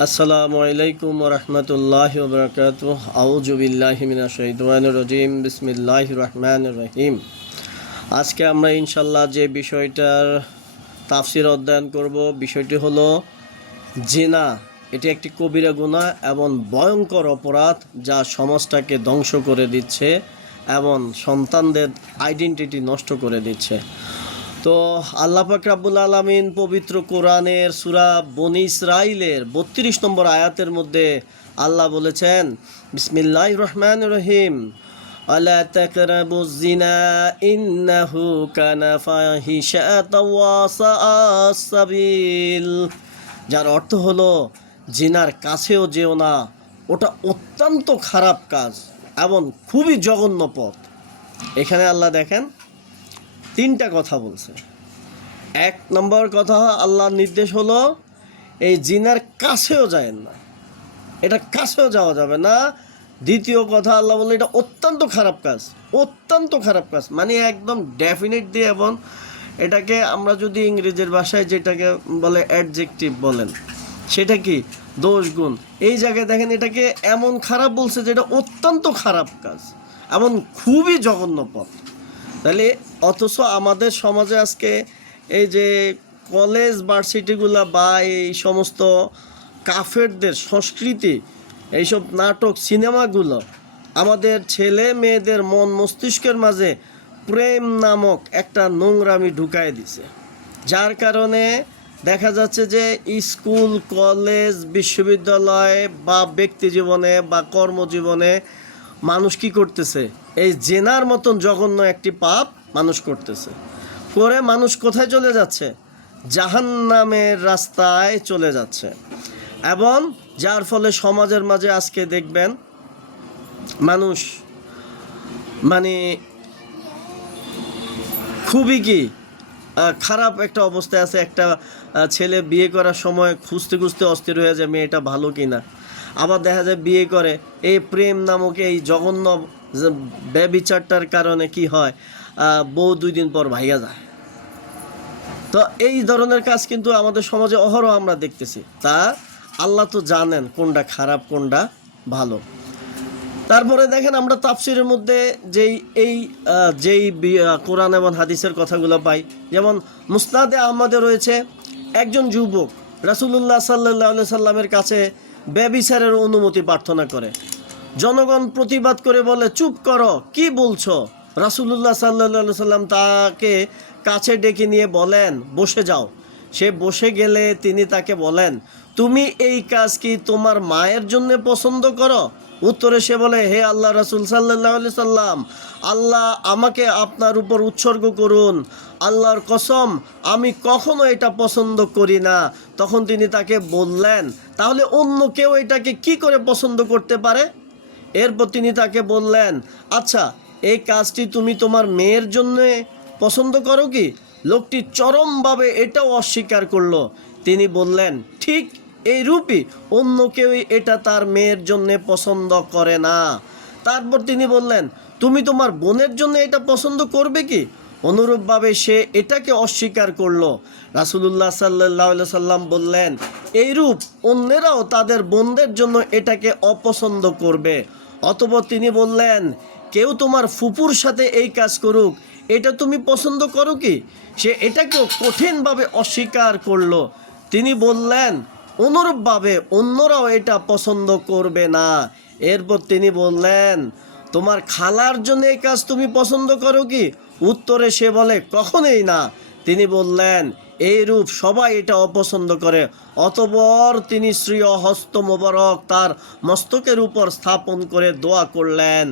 আসসালামু আলাইকুম ওয়া রাহমাতুল্লাহি ওয়া বারাকাতুহু। আউযু বিল্লাহি মিনাশ শাইতানির রাজিম। বিসমিল্লাহির রহমানির রহিম। আজকে আমরা ইনশাআল্লাহ যে বিষয়টার তাফসীর অধ্যয়ন করব, বিষয়টি হলো জিনা। এটি একটি কবিরা গুনাহ এবং ভয়ঙ্কর অপরাধ যা সমাজটাকে ধ্বংস করে দিচ্ছে এবং সন্তানদের আইডেন্টিটি নষ্ট করে দিচ্ছে। তো আল্লাহ পাক রাব্বুল আলামিন পবিত্র কোরআনের সূরা বনী ইসরাইলের ৩২ নম্বর আয়াতের মধ্যে আল্লাহ বলেছেন, বিসমিল্লাহির রহমানির রহিম, আলা তাকরাবুজ জিনা ইন্নাহু কানা ফাহিশাতাও ওয়া সাআস সাবিল। যার অর্থ হলো জিনার কাছেও যেও না, ওটা অত্যন্ত খারাপ কাজ এবং খুবই জঘন্য পথ। এখানে আল্লাহ দেখেন তিনটা কথা বলছে। এক নম্বর কথা, আল্লাহর নির্দেশ হলো এই জিনার কাছেও যায় না, এটা কাছেও যাওয়া যাবে না। দ্বিতীয় কথা, আল্লাহ বললেন এটা অত্যন্ত খারাপ কাজ, অত্যন্ত খারাপ কাজ মানে একদম ডেফিনেট দিয়ে। এবং এটাকে আমরা যদি ইংরেজির ভাষায় যেটাকে বলে অ্যাডজেক্টিভ বলেন, সেটা কি দোষ গুণ। এই জায়গায় দেখেন এটাকে এমন খারাপ বলছে যে এটা অত্যন্ত খারাপ কাজ এবং খুবই জঘন্য পথ। তাহলে অথচ আমাদের সমাজে আজকে এই যে কলেজ ভার্সিটিগুলো বা এই সমস্ত কাফেরদের সংস্কৃতি, এইসব নাটক সিনেমাগুলো আমাদের ছেলে মেয়েদের মন মস্তিষ্কের মাঝে প্রেম নামক একটা নোংরামি ঢুকায় দিছে, যার কারণে দেখা যাচ্ছে যে স্কুল কলেজ বিশ্ববিদ্যালয় বা ব্যক্তি জীবনে বা কর্মজীবনে মানুষ কি করতেছে, এই জেনার মতন জঘন্য একটি পাপ মানুষ করতেছে। করে মানুষ কোথায় চলে যাচ্ছে? জাহান্নামের রাস্তায় চলে যাচ্ছে। এবং যার ফলে সমাজের মাঝে আজকে দেখবেন মানুষ মানে খুবই কি খারাপ একটা অবস্থায় আছে। একটা ছেলে বিয়ে করার সময় খুঁজতে খুঁজতে অস্থির হয়ে যায় মেয়েটা ভালো কিনা। আবার দেখা যায় বিয়ে করে এই প্রেম নামক এই জঘন্য ব্যভিচারটার কারণে কি হয়, বউ 2 দিন পর ভাইয়া যায়। তো এই ধরনের কাজ কিন্তু আমাদের সমাজে অহরহ আমরা দেখতেছি। তা আল্লাহ তো জানেন কোনটা খারাপ কোনটা ভালো। তারপরে দেখেন আমরা তাফসিরের মধ্যে যেই কোরআন এবং হাদিসের কথাগুলো পাই, যেমন মুসনাদে আহমদে রয়েছে একজন যুবক রাসূলুল্লাহ সাল্লাল্লাহু সাল্লামের কাছে ব্যভিচারের অনুমতি প্রার্থনা করে। জনগণ প্রতিবাদ করে বলে, চুপ করো, কি বলছো? রাসূলুল্লাহ সাল্লাল্লাহু সাল্লাম তাকে কাছে ডেকে নিয়ে বলেন, বসে যাও। সে বসে গেলে তিনি তাকে বলেন, তুমি এই কাজ কি তোমার মায়ের জন্য পছন্দ করো? উত্তরে সে বলে, হে আল্লাহ রাসূল সাল্লাল্লাহু আলাইহি সাল্লাম, আল্লাহ আমাকে আপনার উপর উৎসর্গ করুন, আল্লাহর কসম আমি কখনো এটা পছন্দ করি না। তখন তিনি তাকে বললেন, তাহলে অন্য কেউ এটাকে কি করে পছন্দ করতে পারে? এরপর তিনি তাকে বললেন, আচ্ছা এই কাজটি তুমি তোমার মেয়ের জন্য পছন্দ করো কি? লোকটি চরমভাবে এটাও অস্বীকার করলো। তিনি বললেন, ঠিক এই রূপই অন্য কেউ এটা তার মেয়ের জন্য পছন্দ করে না। তারপর তিনি বললেন, তুমি তোমার বোনের জন্য এটা পছন্দ করবে কি? অনুরূপভাবে সে এটাকে অস্বীকার করলো। রাসূলুল্লাহ সাল্লাল্লাহু সাল্লাম বললেন, এইরূপ অন্যেরাও তাদের বোনদের জন্য এটাকে অপছন্দ করবে। অতঃপর তিনি বললেন, কেউ তোমার ফুপুর সাথে এই কাজ করুক, এটা তুমি পছন্দ করো কি? সে এটাকেও কঠিনভাবে অস্বীকার করলো। তিনি বললেন, অনুরূপভাবে অন্যরাও এটা পছন্দ করবে না। এরপর তিনি বললেন, তোমার খালার জন্য এই কাজ তুমি পছন্দ করো কি? উত্তরে সে বলে, কখনোই না। তিনি বললেন, এইরূপ সবাই এটা অপছন্দ করে। অতঃপর তিনি শ্রীয় হস্ত মোবারক তার মস্তকের উপর স্থাপন করে দোয়া করলেন,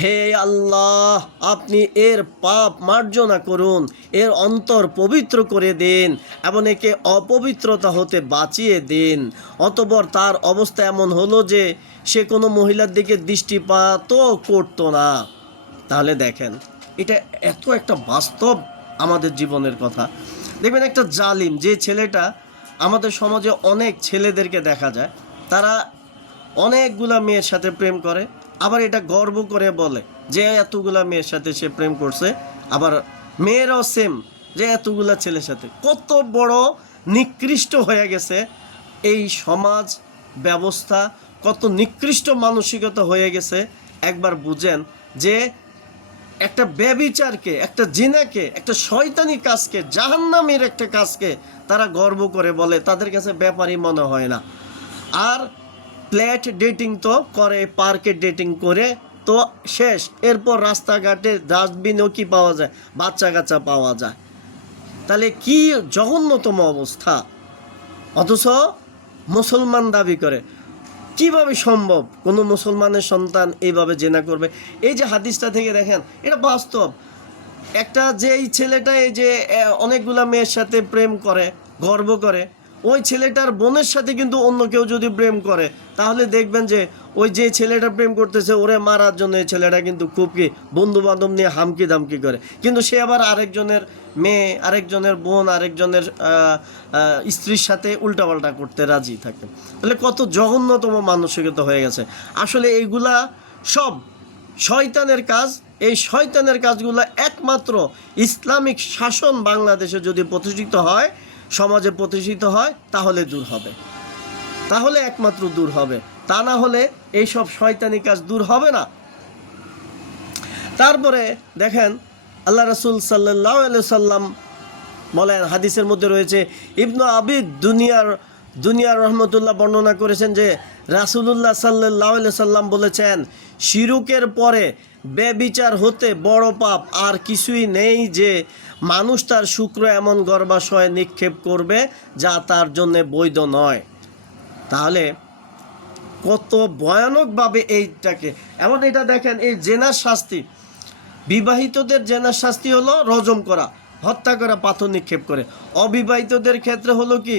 হে আল্লাহ, আপনি এর পাপ মার্জনা করুন, এর অন্তর পবিত্র করে দিন এবং একে অপবিত্রতা হতে বাঁচিয়ে দিন। অতঃপর তার অবস্থা এমন হলো যে সে কোনো মহিলার দিকে দৃষ্টিপাতও করতো না। তাহলে দেখেন এটা এত একটা বাস্তব আমাদের জীবনের কথা। দেখবেন একটা জালিম যে ছেলেটা, আমাদের সমাজে অনেক ছেলেদেরকে দেখা যায় তারা অনেকগুলা মেয়ের সাথে প্রেম করে, আবার এটা গর্ব করে বলে যে এতগুলা মেয়ের সাথে সে প্রেম করছে। আবার মেয়েরাও সেম, যে এতগুলা ছেলের সাথে। কত বড় নিকৃষ্ট হয়ে গেছে এই সমাজ, ব্যবস্থা, কত নিকৃষ্ট মানসিকতা হয়ে গেছে একবার বুঝেন। যে একটা ব্যভিচারকে, একটা জিনাকে, একটা শয়তানি কাজকে, জাহান্নামের একটা কাজকে তারা গর্ব করে বলে, তাদের কাছে ব্যাপারই মনে হয় না। আর ফ্ল্যাট ডেটিং তো করে, পার্কে ডেটিং করে তো শেষ। এরপর রাস্তাঘাটে ডাস্টবিনও কি পাওয়া যায়, বাচ্চা কাচ্চা পাওয়া যায়। তাহলে কি জঘন্যতম অবস্থা, অথচ মুসলমান দাবি করে। কিভাবে সম্ভব কোনো মুসলমানের সন্তান এইভাবে জেনা করবে? এই যে হাদিসটা থেকে দেখেন, এটা বাস্তব। একটা যে এই ছেলেটা এই যে অনেকগুলা মেয়ের সাথে প্রেম করে, গর্ব করে, ওই ছেলেটার বোনের সাথে কিন্তু অন্য কেউ যদি প্রেম করে, তাহলে দেখবেন যে ওই যে ছেলেটা প্রেম করতেছে ওরে মারার জন্য এই ছেলেটা কিন্তু খুব কি বন্ধু বান্ধব নিয়ে হামকি দামকি করে, কিন্তু সে আবার আরেকজনের মেয়ে, আরেকজনের বোন, আরেকজনের স্ত্রীর সাথে উল্টাপাল্টা করতে রাজি থাকে। তাহলে কত জঘন্যতম মানসিকতা হয়ে গেছে। আসলে এইগুলা সব শয়তানের কাজ। এই শয়তানের কাজগুলো একমাত্র ইসলামিক শাসন বাংলাদেশে যদি প্রতিষ্ঠিত হয়, সমাজে প্রতিষ্ঠিত হয়, তাহলে দূর হবে, তাহলে একমাত্র দূর হবে। তা না হলে এই সব শয়তানি কাজ দূর হবে না। তারপরে দেখেন আল্লাহ রাসূল সাল্লাল্লাহু আলাইহি সাল্লাম বলেন, হাদিসের মধ্যে রয়েছে, ইবনু আবিদ দুনিয়ার রহমতুল্লাহ বর্ণনা করেছেন যে রাসূলুল্লাহ সাল্লাল্লাহু আলাইহি সাল্লাম বলেছেন, শিরকের পরে ব্যভিচার হতে বড় পাপ আর কিছুই নেই যে মানুষ তার শুক্র এমন গর্ভাশয়ে নিক্ষেপ করবে যা তার জন্য বৈধ নয়। তাহলে কত ভয়ানকভাবে এইটাকে, এমন এটা দেখেন, এই জেনার শাস্তি, বিবাহিতদের জেনার শাস্তি হলো রজম করা, হত্যা করা, পাথর নিক্ষেপ করে। অবিবাহিতদের ক্ষেত্রে হলো কি,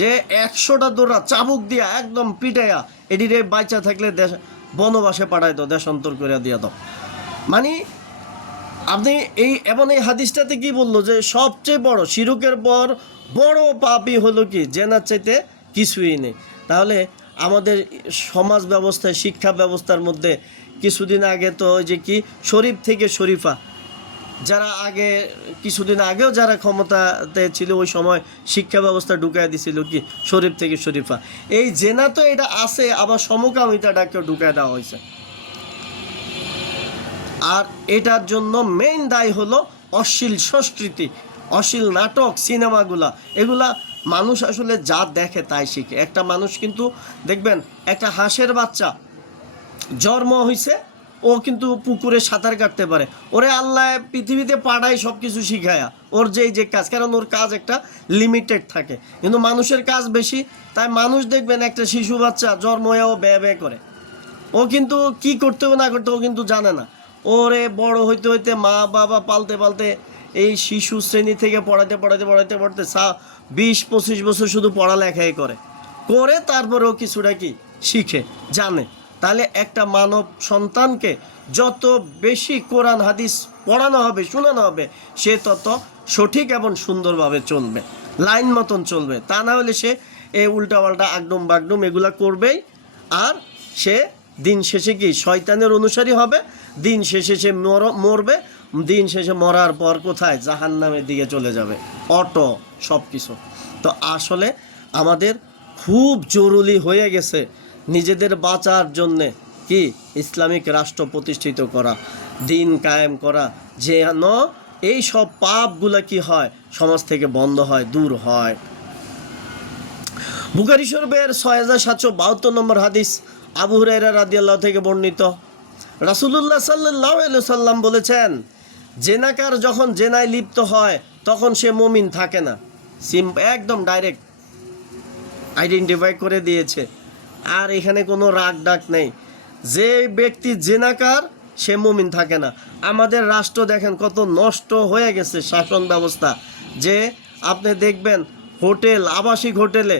যে 100টা দৌড়া চাবুক দিয়া একদম পিটাইয়া এটিরে বাচ্চা থাকলে দেশ বনবাসে পাঠাই দাও, দেশান্তর করে দিয়া দাও। মানে আপনি এই এবং এই হাদিসটাতে কি বললো, যে সবচেয়ে বড় শিরকের পর বড় পাপই হলো কি, জেনার চাইতে কিছুই নেই। তাহলে আমাদের সমাজ ব্যবস্থায়, শিক্ষা ব্যবস্থার মধ্যে কিছুদিন আগে তো ওই যে কি শরীফ থেকে শরীফা, যারা আগে কিছুদিন আগেও যারা ক্ষমতাতে ছিল ওই সময় শিক্ষা ব্যবস্থা ঢুকায় দিছিল কি শরীফ থেকে শরীফা। এই জেনা তো এটা আছে, আবার সমকামিতাটাকেও ঢুকায় দেওয়া হয়েছে। আর এটার জন্য মেইন দায়ী হলো অশ্লীল সংস্কৃতি, অশ্লীল নাটক, সিনেমাগুলা। এগুলা মানুষ আসলে যা দেখে তাই শিখে। একটা মানুষ কিন্তু দেখবেন, একটা হাঁসের বাচ্চা জন্ম হয়েছে, ও কিন্তু পুকুরে সাঁতার কাটতে পারে, ওরে আল্লাহ পৃথিবীতে পাড়ায় সব কিছু শিখায়া, ওর যে কাজ, কারণ ওর কাজ একটা লিমিটেড থাকে, কিন্তু মানুষের কাজ বেশি। তাই মানুষ দেখবেন একটা শিশু বাচ্চা জন্ম হয়ে ও ব্যয় করে, ও কিন্তু কি করতে হবে না করতে ও কিন্তু জানে না। ওরে বড় হইতে হইতে মা বাবা পালতে পালতে এই শিশু শ্রেণী থেকে পড়াতে 20-25 বছর শুধু পড়ালেখাই করে, তারপরেও কিছুটা কি শিখে, জানে। তাহলে একটা মানব সন্তানকে যত বেশি কোরআন হাদিস পড়ানো হবে, শোনানো হবে, সে তত সঠিক এবং সুন্দরভাবে চলবে, লাইন মতন চলবে। তা না হলে সে এই উল্টাপাল্টা আগডুম বাগডুম এগুলা করবেই। আর সে দিন শেষে কি শয়তানের অনুসারী হবে, দিন শেষে সে মরবে, দিন শেষে মরার পর কোথায়, জাহান্নামের দিকে চলে যাবে, অটো সব কিছু। তো আসলে আমাদের খুব জরুরি হয়ে গেছে নিজেদের বাঁচার জন্যে কি ইসলামিক রাষ্ট্র প্রতিষ্ঠিত করা, দিন কায়েম করা, যেন এই সব পাপগুলা কি হয়, সমাজ থেকে বন্ধ হয়, দূর হয়। বুখারী শরীফের 6772 নম্বর হাদিস, আবু হুরায়রা রাদিয়াল্লাহু থেকে বর্ণিত, রাসূলুল্লাহ সাল্লাল্লাহু আলাইহি সাল্লাম বলেছেন, জেনাকার যখন জেনায় লিপ্ত হয় তখন সে মুমিন থাকে না। একদম ডাইরেক্ট আইডেন্টিফাই করে দিয়েছে, আর এখানে কোনো রাগ ডাক নেই। যে ব্যক্তি জেনাকার সে মুমিন থাকে না। আমাদের রাষ্ট্র দেখেন কত নষ্ট হয়ে গেছে শাসন ব্যবস্থা, যে আপনি দেখবেন হোটেল, আবাসিক হোটেলে,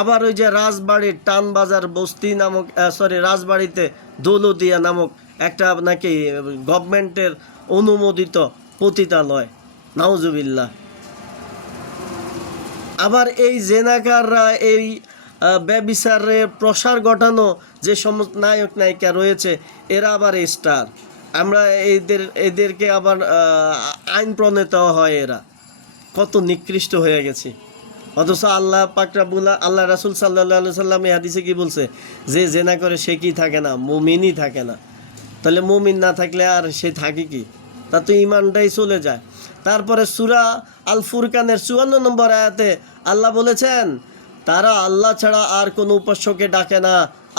আবার ওই যে রাজবাড়ির টানবাজার বস্তি নামক, রাজবাড়িতে দৌলতিয়া নামক একটা নাকি গভর্নমেন্টের অনুমোদিত পতিতালয়, নাউজুবিল্লাহ। আবার এই জেনাকাররা, এই ব্যভিচারের প্রসার ঘটানো যে সমস্ত নায়ক নায়িকা রয়েছে, এরা আবার স্টার। আমরা এদেরকে আবার আইন প্রণেতা হয়। এরা কত নিকৃষ্ট হয়ে গেছে। অথচ আল্লাহ পাক রাব্বুল আল্লাহ রাসূল সাল্লাল্লাহু আলাইহি সাল্লাম এই হাদিসে কি বলছে, যে জেনা করে সে কি থাকে না, মুমিনই থাকে না। তাহলে মুমিন না থাকলে আর সে থাকে কি, তা তো ইমানটাই চলে যায়। তারপরে সূরা আল ফুরকানের 54 নম্বর আয়াতে আল্লাহ বলেছেন, তারা আল্লাহ ছাড়া আর কোনো উপাস্যকে ডাকে না।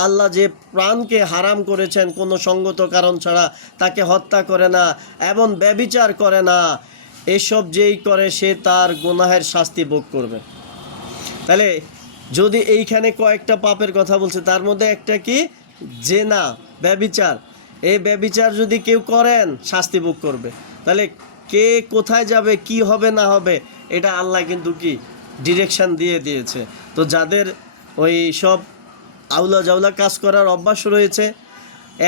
আল্লাহ যে প্রাণকে হারাম করেছেন কোনো সঙ্গত কারণ ছাড়া তাকে হত্যা করে না এবং ব্যভিচার করে না, এসব যেই করে সে তার গুনাহের শাস্তি ভোগ করবে। তাহলে যদি এইখানে কয়েকটা পাপের কথা বলছে, তার মধ্যে একটা কি, জেনা, ব্যভিচার। এই ব্যভিচার যদি কেউ করেন শাস্তি ভোগ করবে। তাহলে কে কোথায় যাবে, কি হবে না হবে, এটা আল্লাহ কিন্তু কি ডিরেকশন দিয়ে দিয়েছে। তো যাদের ওই সব আউলা জাউলা কাজ করার অভ্যাস রয়েছে,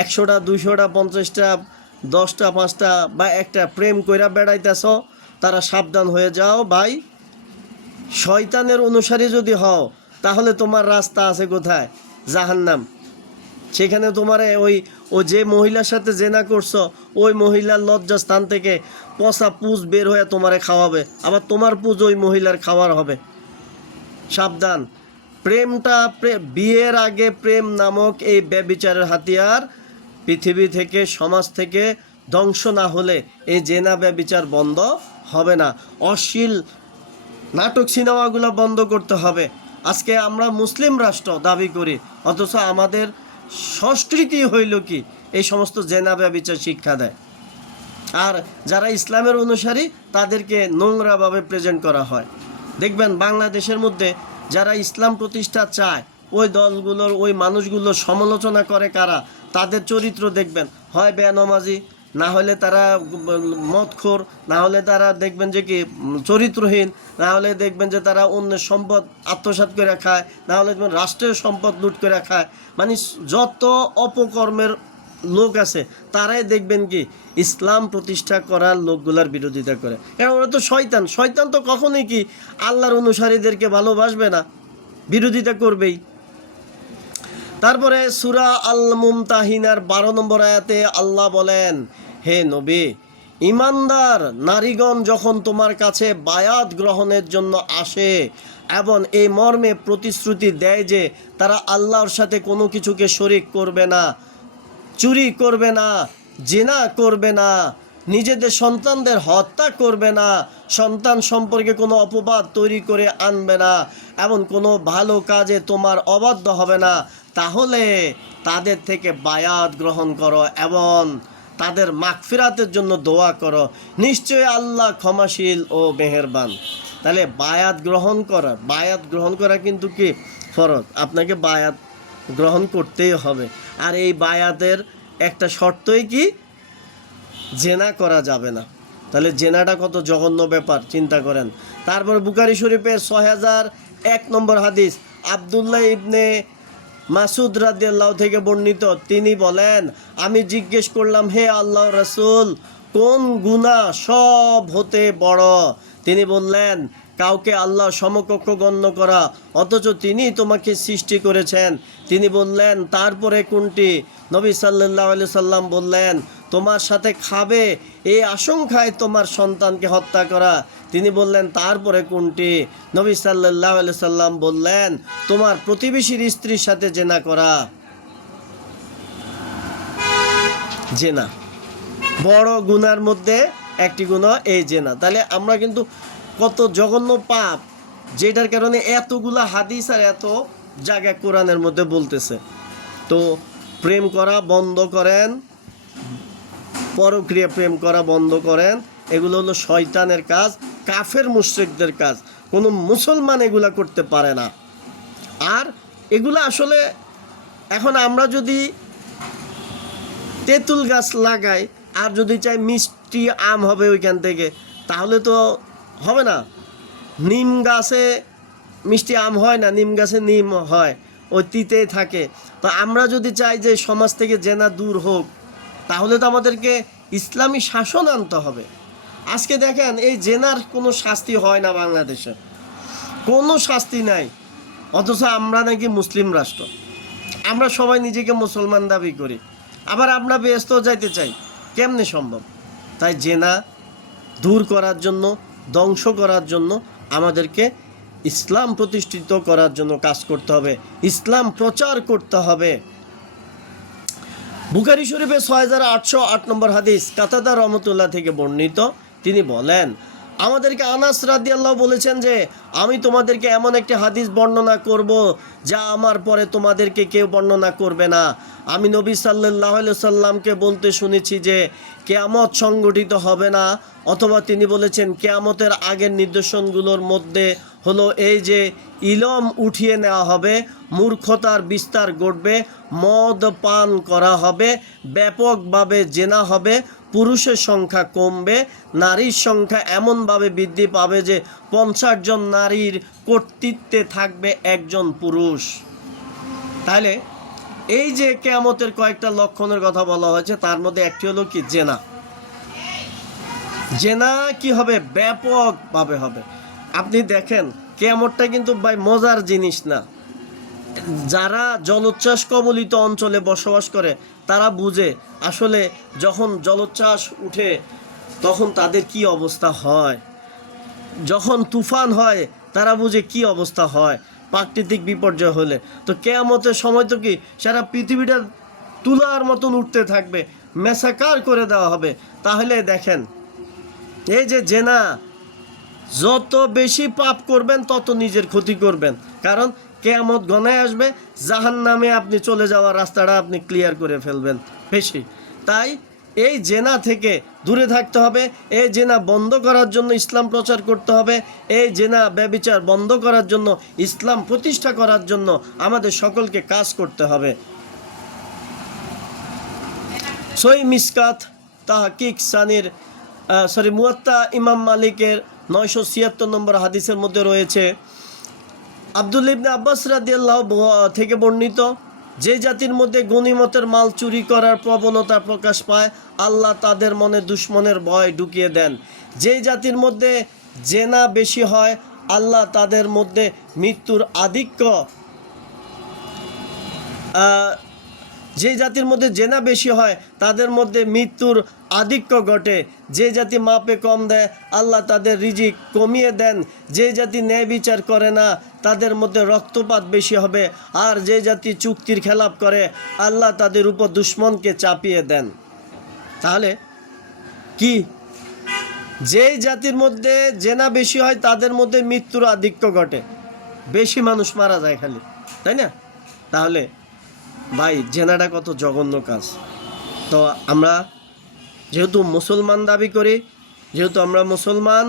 100টা 200টা 50টা 10টা 5টা বা একটা প্রেম কইরা বেড়াইতেছ, তারা সাবধান হয়ে যাও ভাই। শয়তানের অনুসারী যদি হও তাহলে তোমার রাস্তা আছে কোথায়, জাহান্নাম। সেখানে তোমারে ও যে মহিলার সাথে জেনা করছো ওই মহিলার লজ্জাস্থান থেকে পচা পুজ বের হয়ে তোমারে খাওয়াবে, আবার তোমার পুজ ওই মহিলার খাওয়ার হবে। সাবধান। প্রেমটা বিয়ের আগে প্রেম নামক এই ব্যভিচারের হাতিয়ার পৃথিবী থেকে, সমাজ থেকে ধ্বংস না হলে এই জেনা ব্যভিচার বন্ধ হবে না। অশ্লীল নাটক সিনেমাগুলো বন্ধ করতে হবে। আজকে আমরা মুসলিম রাষ্ট্র দাবি করি, অথচ আমাদের সংস্কৃতি হইল কি এই সমস্ত জেনা ব্যভিচার শিক্ষা দেয়। আর যারা ইসলামের অনুসারী তাদেরকে নোংরাভাবে প্রেজেন্ট করা হয়। দেখবেন বাংলাদেশের মধ্যে যারা ইসলাম প্রতিষ্ঠা চায় ওই দলগুলোর, ওই মানুষগুলোর সমালোচনা করে কারা, তাদের চরিত্র দেখবেন হয় বেনামাজি, না হলে তারা মদখোর, না হলে তারা দেখবেন যে কি চরিত্রহীন, না হলে দেখবেন যে তারা অন্যের সম্পদ আত্মসাৎ করে খায়, না হলে দেখবেন রাষ্ট্রের সম্পদ লুট করে খায়। মানে যত অপকর্মের লোক আছে তারাই দেখবেন কি ইসলাম প্রতিষ্ঠা করার লোকগুলার বিরোধিতা করে। কারণ ওরা তো শয়তান। শয়তান তো কখনোই কি আল্লাহর অনুসারীদেরকে ভালোবাসবে না, বিরোধিতা করবেই। তারপরে সূরা আল মুমতাহিনার 12 নম্বর আয়াতে আল্লাহ বলেন, হে নবী, ইমানদার নারীগণ যখন তোমার কাছে বায়াত গ্রহণের জন্য আসে এবং এই মর্মে প্রতিশ্রুতি দেয় যে তারা আল্লাহর সাথে কোনো কিছুকে শরিক করবে না, চুরি করবে না, জিনা করবে না, নিজেদের সন্তানদের হত্যা করবে না, সন্তান সম্পর্কে কোনো অপবাদ তৈরি করে আনবে না, এবং কোনো ভালো কাজে তোমার অবাধ্য হবে না, তাহলে তাদের থেকে বায়াত গ্রহণ করো এবং তাদের মাগফিরাতের জন্য দোয়া করো, নিশ্চয়ই আল্লাহ ক্ষমাশীল ও মেহেরবান। তাহলে বায়াত গ্রহণ করা কিন্তু কি ফরজ, আপনাকে বায়াত গ্রহণ করতেই হবে। আর এই বায়াতের একটা শর্তই কি, জেনা করা যাবে না। তাহলে জেনাটা কত জঘন্য ব্যাপার চিন্তা করেন। তারপর বুখারী শরীফের 6001 নম্বর হাদিস আব্দুল্লাহ ইবনে মাসুদ রাদিয়াল্লাহু থেকে বর্ণিত, তিনি বলেন, আমি জিজ্ঞেস করলাম, হে আল্লাহর রাসূল, কোন গুনাহ সব হতে বড়? তিনি বললেন, কাউকে আল্লাহ সমকক্ষ গণ্য করা অথচ তিনি তোমাকে সৃষ্টি করেছেন। তিনি বললেন, তারপরে কোনটি? নবী সাল্লাল্লাহু আলাইহি সাল্লাম বললেন, তোমার সাথে খাবে এই আশঙ্কায় তোমার সন্তানকে হত্যা করা। তিনি বললেন, তারপরে কোনটি? নবী সাল্লাল্লাহু আলাইহি সাল্লাম বললেন, তোমার প্রতিবেশীর স্ত্রীর সাথে জেনা করা। জেনা বড় গুনার মধ্যে একটি গুনাহ এই জেনা। তাহলে আমরা কিন্তু কত জঘন্য পাপ, যেটার কারণে এতগুলা হাদিস আর এত জায়গা কোরআনের মধ্যে বলতেছে। তো প্রেম করা বন্ধ করেন, পরক্রিয়া প্রেম করা বন্ধ করেন। এগুলো হলো শয়তানের কাজ, কাফের মুশরিকদের কাজ। কোনো মুসলমান এগুলা করতে পারে না। আর এগুলো আসলে এখন আমরা যদি তেঁতুল গাছ লাগাই আর যদি চাই মিষ্টি আম হবে ওইখান থেকে, তাহলে তো হবে না। নিম গাছে মিষ্টি আম হয় না, নিম গাছে নিম হয়, ওই তিতেই থাকে। তো আমরা যদি চাই যে সমাজ থেকে জেনা দূর হোক, তাহলে তো আমাদেরকে ইসলামী শাসন আনতে হবে। আজকে দেখেন এই জেনার কোনো শাস্তি হয় না বাংলাদেশে, কোনো শাস্তি নাই, অথচ আমরা নাকি মুসলিম রাষ্ট্র, আমরা সবাই নিজেকে মুসলমান দাবি করি, আবার আমরা ব্যস্ত যাইতে চাই, কেমনে সম্ভব? তাই জেনা দূর করার জন্য, ধ্বংস করার জন্য আমাদেরকে ইসলাম প্রতিষ্ঠিত করার জন্য কাজ করতে হবে, ইসলাম প্রচার করতে হবে। বুখারী শরীফে ৬৮০৮ নম্বর হাদিস কাতাদা রহমতুল্লাহ থেকে বর্ণিত। তিনি বলেন, আমাদেরকে আনাস রাদিয়াল্লাহু বলেছেন যে আমি তোমাদেরকে এমন একটি হাদিস বর্ণনা করব যা আমার পরে তোমাদেরকে কেউ বর্ণনা করবে না। আমি নবী সাল্লাল্লাহু আলাইহি সাল্লামকে বলতে শুনেছি যে কিয়ামত সংগঠিত হবে না, অথবা তিনি বলেছেন কিয়ামতের আগের নিদর্শনগুলোর মধ্যে হলো এই যে ইলম উঠিয়ে নেওয়া হবে, মূর্খতার বিস্তার ঘটবে, মদ পান করা হবে, ব্যাপকভাবে জেনা হবে, পুরুষের সংখ্যা কমবে, নারীর সংখ্যা এমনভাবে বৃদ্ধি পাবে যে 50 জন নারীর কর্তৃত্বে থাকবে একজন পুরুষ। তাহলে এই যে কিয়ামতের কয়েকটা লক্ষণের কথা বলা হয়েছে, তার মধ্যে একটি হলো কি জেনা। জেনা কি হবে? ব্যাপকভাবে হবে। আপনি দেখেন কিয়ামতটা কিন্তু ভাই মজার জিনিস না। যারা জলোচ্ছ্বাস কবলিত অঞ্চলে বসবাস করে তারা বুঝে আসলে যখন জলোচ্ছ্বাস উঠে তখন তাদের কি অবস্থা হয়, যখন তুফান হয় তারা বুঝে কি অবস্থা হয় প্রাকৃতিক বিপর্যয় হলে। তো কিয়ামতের সময় তো কি সারা পৃথিবীটা তুলার মতন উঠতে থাকবে, মেসাকার করে দেওয়া হবে। তাহলে দেখেন এই যে জেনা, যত বেশি পাপ করবেন তত নিজের ক্ষতি করবেন, কারণ কিয়ামত ঘনায় আসবে, জাহান্নামে আপনি চলে যাওয়ার রাস্তাটা আপনি ক্লিয়ার করে ফেলবেন বেশি। তাই এই জেনা থেকে দূরে থাকতে হবে, এই জেনা বন্ধ করার জন্য ইসলাম প্রচার করতে হবে, এই জেনা ব্যভিচার বন্ধ করার জন্য, ইসলাম প্রতিষ্ঠা করার জন্য আমাদের সকলকে কাজ করতে হবে। সহিহ মিসকাত তাহকিক সানির মুয়াত্তা ইমাম মালিকের 976 নম্বর হাদিসের মধ্যে রয়েছে, আব্দুল্লাহ ইবনে আব্বাস রাদিয়াল্লাহু থেকে বর্ণিত, যে জাতির মধ্যে গনিমতের মাল চুরি করার প্রবণতা প্রকাশ পায় আল্লাহ তাদের মনে দুশ্মনের ভয় ঢুকিয়ে দেন। যে জাতির মধ্যে জেনা বেশি হয় আল্লাহ তাদের মধ্যে মৃত্যুর আধিক্য যে জাতির মধ্যে জেনা বেশি হয় তাদের মধ্যে মৃত্যুর আধিক্য ঘটে। যে জাতি মাপে কম দেয় আল্লাহ তাদের রিজিক কমিয়ে দেন। যে জাতি ন্যায় বিচার করে না তাদের মধ্যে রক্তপাত বেশি হবে। আর যে জাতি চুক্তির খেলাপ করে আল্লাহ তাদের উপর দুশ্মনকে চাপিয়ে দেন। তাহলে কি, যে জাতির মধ্যে জেনা বেশি হয় তাদের মধ্যে মৃত্যুর আধিক্য ঘটে, বেশি মানুষ মারা যায় খালি, তাই না? তাহলে ভাই জেনাটা কত জঘন্য কাজ। তো আমরা যেহেতু মুসলমান দাবি করি, যেহেতু আমরা মুসলমান,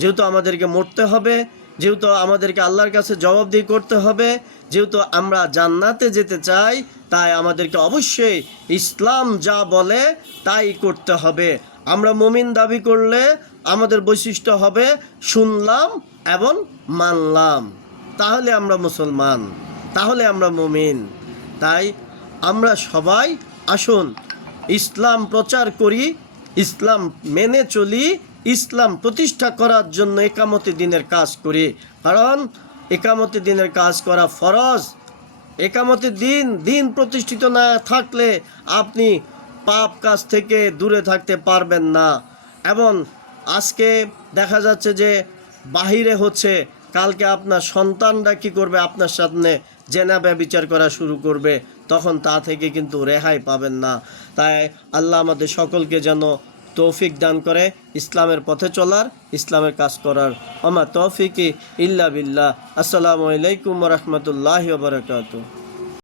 যেহেতু আমাদেরকে মরতে হবে, যেহেতু আমাদেরকে আল্লাহর কাছে জবাবদিহি করতে হবে, যেহেতু আমরা জান্নাতে যেতে চাই, তাই আমাদেরকে অবশ্যই ইসলাম যা বলে তাই করতে হবে। আমরা মুমিন দাবি করলে আমাদের বৈশিষ্ট্য হবে শুনলাম এবং মানলাম, তাহলে আমরা মুসলমান, তাহলে আমরা মুমিন। তাই আমরা সবাই আসুন ইসলাম প্রচার করি, ইসলাম মেনে চলি, ইসলাম প্রতিষ্ঠা করার জন্য একামতে দিনের কাজ করি, কারণ একামতে দিনের কাজ করা ফরজ। একামতে দিন প্রতিষ্ঠিত না থাকলে আপনি পাপ কাজ থেকে দূরে থাকতে পারবেন না। এবং আজকে দেখা যাচ্ছে যে বাহিরে হচ্ছে, কালকে আপনার সন্তানরা কী করবে, আপনার সামনে জেনা ব্যভিচার করা শুরু করবে, তখন তা থেকে কিন্তু রেহাই পাবেন না। তাই আল্লাহ আমাদের সকলকে যেন তৌফিক দান করে ইসলামের পথে চলার, ইসলামের কাজ করার। আমা তৌফিকি ইল্লা বিল্লাহ। আসসালামু আলাইকুম ওয়া রাহমাতুল্লাহি ওয়া বারাকাতুহু।